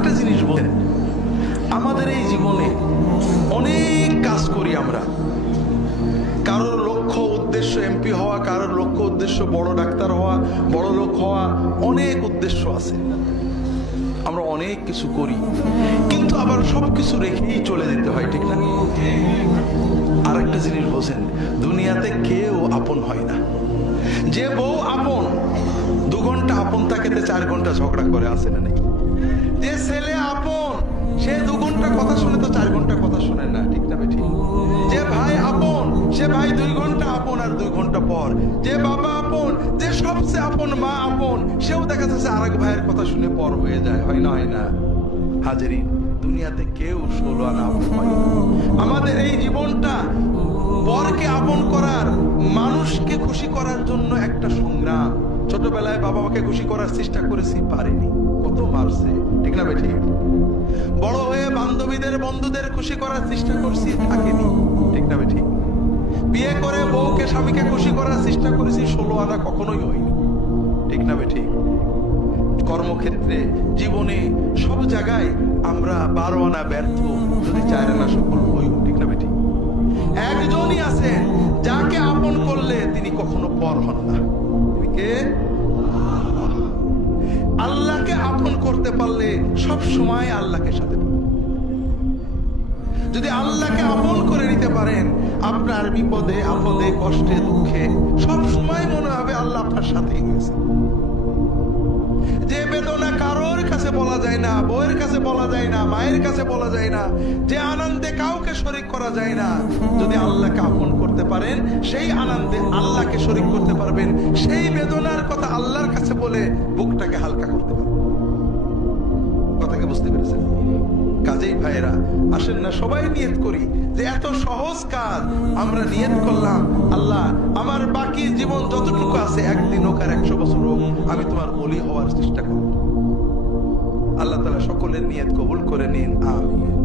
আরেকটা জিনিস বলেন, আমাদের এই জীবনে অনেক কাজ করি আমরা। কারোর লক্ষ্য উদ্দেশ্য এমপি হওয়া, কারোর লক্ষ্য উদ্দেশ্য বড় ডাক্তার হওয়া, বড় লোক হওয়া, অনেক উদ্দেশ্য আছে। আমরা অনেক কিছু করি, কিন্তু আবার সবকিছু রেখেই চলে যেতে হয়, ঠিক না? আরেকটা জিনিস বোঝেন, দুনিয়াতে কেউ আপন হয় না। যে বউ আপন, 2 ঘন্টা আপন থাকেতে 4 ঘন্টা ঝগড়া করে, আসে না নেই? যে ছেলে আপন, সে 2 ঘন্টা কথা শুনে তো 4 ঘন্টা কথা শুনে না, ঠিক না বেঠিক? যে ভাই আপন, সে ভাই 2 ঘন্টা আপন আর 2 ঘন্টা পর। যে বাবা আপন, যে সবচেয়ে আপন মা আপন, সেও দেখা যাচ্ছে আরেক ভাইয়ের কথা শুনে পর হয়ে যায়, হয় না? হয় না হাজেরিন, দুনিয়াতে কেউ 16 আনা আপন হয় না। আমাদের এই জীবনটা পরকে আপন করার, মানুষকে খুশি করার জন্য একটা সংগ্রাম। ছোটবেলায় বাবা মাকে খুশি করার চেষ্টা করেছি, পারিনি, কত মারছে, ঠিক না বেঠিক? বড় হয়ে বান্ধবীদের বন্ধুদের খুশি করার চেষ্টা করছি, থাকেনি, ঠিক না বেঠিক? বিয়ে করে বউকে স্বামীকে খুশি করার চেষ্টা করেছি, 16 আনা কখনোই হয়নি, ঠিক না বেঠিক? কর্মক্ষেত্রে, জীবনে, সব জায়গায় আমরা 12 আনা ব্যর্থ, যদি 4 আনা সফল হই, ঠিক না বেঠিক? একজনই আছেন যাকে আপন করলে তিনি কখনো পর হন না। কে? আল্লাহকে আপন করতে পারলে সব সময় আল্লাহকে সাথে পাবেন। যদি আল্লাহকে আপন করে নিতে পারেন, আপনার বিপদে আপদে কষ্টে দুঃখে সব সময় মনে হবে আল্লাহ আপনার সাথেই রয়েছে। যে বেদনা কারোর কাছে বলা যায় না, বউয়ের কাছে বলা যায় না, মায়ের কাছে বলা যায় না, যে আনন্দে কাউকে শরীক করা যায় না, যদি আল্লাহকে আপন করতে পারেন, সেই আনন্দে আল্লাহকে শরীক করতে পারবেন। সেই বেদনার কথা আল্লাহর কাছে বলে বুকটাকে হালকা করতে পারবেন। কথাকে বুঝতে পেরেছেন? কাজেই ভাইয়েরা, আসেন না সবাই নিয়ত করি যে এত সহজ কাজ আমরা নিয়ত করলাম, আল্লাহ আমার বাকি জীবন যতটুকু আছে, 1 দিন হোক আর 100 বছর হোক, আমি তোমার ওলি হওয়ার চেষ্টা করব। আল্লাহ তাআলা সকলের নিয়ত কবুল করে নিন, আমিন।